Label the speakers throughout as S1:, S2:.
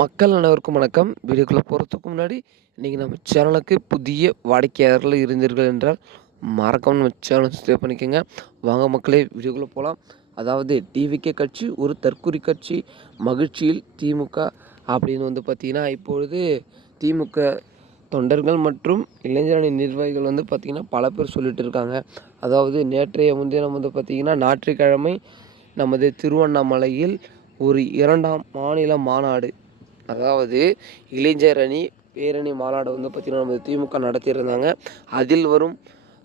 S1: மக்கள் அனைவருக்கும் வணக்கம். வீடியோக்குள்ளே போகிறதுக்கு முன்னாடி நீங்கள் நம்ம சேனலுக்கு புதிய வாடிக்கையாளர்கள் இருந்தீர்கள் என்றால் மறக்காமல் நம்ம சேனலை சப்ஸ்கிரைப் பண்ணிக்கோங்க. வாங்க மக்களே வீடியோக்குள்ளே போகலாம் அதாவது டிவிகே கட்சி ஒரு தற்கொலை கட்சி மகிழ்ச்சியில் திமுக அப்படின்னு வந்து பார்த்திங்கன்னா இப்பொழுது திமுக தொண்டர்கள் மற்றும் இளைஞரணி நிர்வாகிகள் வந்து பார்த்திங்கன்னா பல பேர் சொல்லிட்டு இருக்காங்க. அதாவது நேற்றைய முன்தினம் வந்து பார்த்திங்கன்னா ஞாயிற்றுக்கிழமை நமது திருவண்ணாமலையில் ஒரு இரண்டாம் மாநில மாநாடு அதாவது இளைஞர் அணி பேரணி மாநாடு வந்து பார்த்திங்கன்னா நமது திமுக நடத்தியிருந்தாங்க. அதில் வரும்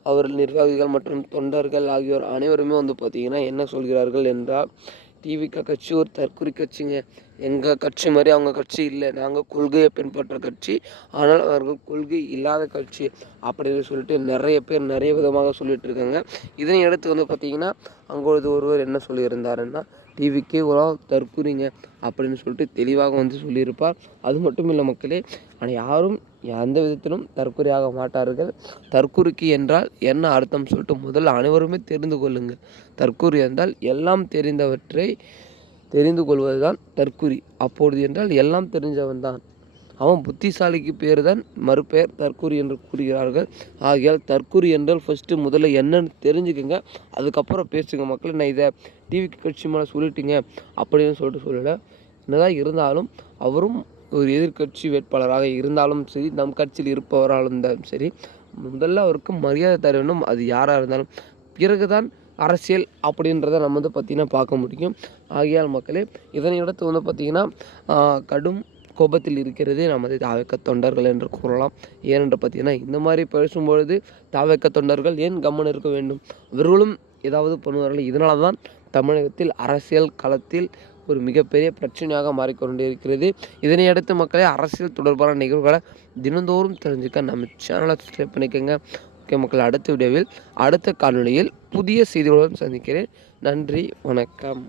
S1: அவர் நிர்வாகிகள் மற்றும் தொண்டர்கள் ஆகியோர் அனைவருமே வந்து பார்த்திங்கன்னா என்ன சொல்கிறார்கள் என்றால் டிவிக கட்சி ஒரு தற்கொலை கட்சிங்க. எங்கள் கட்சி மாதிரி அவங்க கட்சி இல்லை. நாங்கள் கொள்கையை பின்பற்ற கட்சி. ஆனால் அவர்கள் கொள்கை இல்லாத கட்சி. அப்படின்னு சொல்லிட்டு நிறைய பேர் நிறைய விதமாக சொல்லிகிட்டு இருக்காங்க. இதனை அடுத்து வந்து பார்த்திங்கன்னா அங்கொழுது ஒருவர் என்ன சொல்லியிருந்தாருன்னா டிவிக்கே ஒரு ஆள் தற்குறிங்க அப்படின்னு சொல்லிட்டு தெளிவாக வந்து சொல்லியிருப்பார். அது மட்டும் இல்லை மக்களே ஆனால் யாரும் எந்த விதத்திலும் தற்குறியாக மாட்டார்கள். தற்குறிக்கு என்றால் என்ன அர்த்தம் சொல்லிட்டு முதல்ல அனைவருமே தெரிந்து கொள்ளுங்கள். தற்குறி என்றால் எல்லாம் தெரிந்தவற்றை தெரிந்து கொள்வது தான் தற்குறி. அப்பொழுது என்றால் எல்லாம் தெரிஞ்சவன் தான் அவன் புத்திசாலிக்கு பேர் தான் மறுபெயர் தற்குறி என்று கூறுகிறார்கள். ஆகையால் தற்குறி என்றால் ஃபஸ்ட்டு முதல்ல என்னன்னு தெரிஞ்சுக்கோங்க. அதுக்கப்புறம் பேசுங்க மக்கள். நான் இதை டிவி கட்சி மேலே சொல்லிட்டீங்க அப்படின்னு சொல்லிட்டு சொல்லலை. என்னதான் இருந்தாலும் அவரும் ஒரு எதிர்க்கட்சி வேட்பாளராக இருந்தாலும் சரி நம் கட்சியில் இருப்பவராக இருந்தாலும் சரி முதல்ல அவருக்கு மரியாதை தர வேண்டும். அது யாராக இருந்தாலும். பிறகுதான் அரசியல் அப்படின்றத நம்ம வந்து பார்த்திங்கன்னா பார்க்க முடியும். ஆகையால் மக்களே இதனை அடுத்து வந்து பார்த்திங்கன்னா கடும் கோபத்தில் இருக்கிறது நமது தாவக்க தொண்டர்கள் என்று கூறலாம். ஏனென்று பார்த்தீங்கன்னா இந்த மாதிரி பேசும்பொழுது தாவக்க தொண்டர்கள் ஏன் கம்மன் இருக்க வேண்டும்? இவர்களும் ஏதாவது பண்ணுவார்கள் இதனால தான் தமிழகத்தில் அரசியல் களத்தில் ஒரு மிகப்பெரிய பிரச்சனையாக மாறிக்கொண்டிருக்கிறது. இதனை அடுத்து மக்களே அரசியல் தொடர்பான நிகழ்வுகளை தினந்தோறும் தெரிஞ்சுக்க நம்ம சேனலை சப்ஸ்கிரைப் பண்ணிக்கோங்க. ஓகே மக்கள் அடுத்த வீடியோவில் அடுத்த காணொலியில் புதிய செய்திகளுடன் சந்திக்கிறேன். நன்றி வணக்கம்.